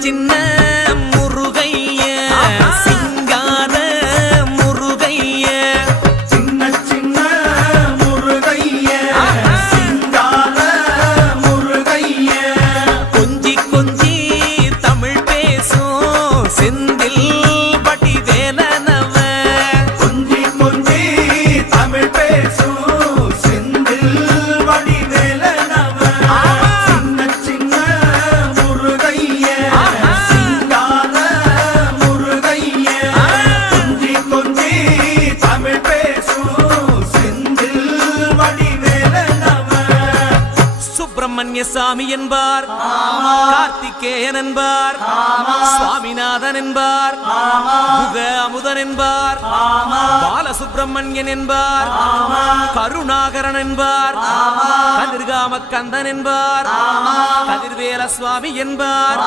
சின்ன முருகைய சிங்கார முருகைய சின்ன சின்ன முருகைய சிங்கார முருகைய கொஞ்சி கொஞ்சி தமிழ் பேசும் செந்தில் பட்டி வேலனவ கொஞ்சி கொஞ்சி தமிழ் பேசும் செந்தில் வடி வேலனவ சின்ன சின்ன முருகைய சிங்கார முருகைய கொஞ்சி கொஞ்சி தமிழ் பேசும் செந்தில் வடி வேலனவ சுப்பிரமணிய சாமி என்பார் கார்த்திகேயன் என்பார் சுவாமிநாதன் என்பார் முக அமுதன் என்பார் பாலசுப்பிரமணியன் என்பார் கருணாகரன் என்பார் கதிர்காம கந்தன் என்பார் கதிர்வேல சுவாமி என்பார்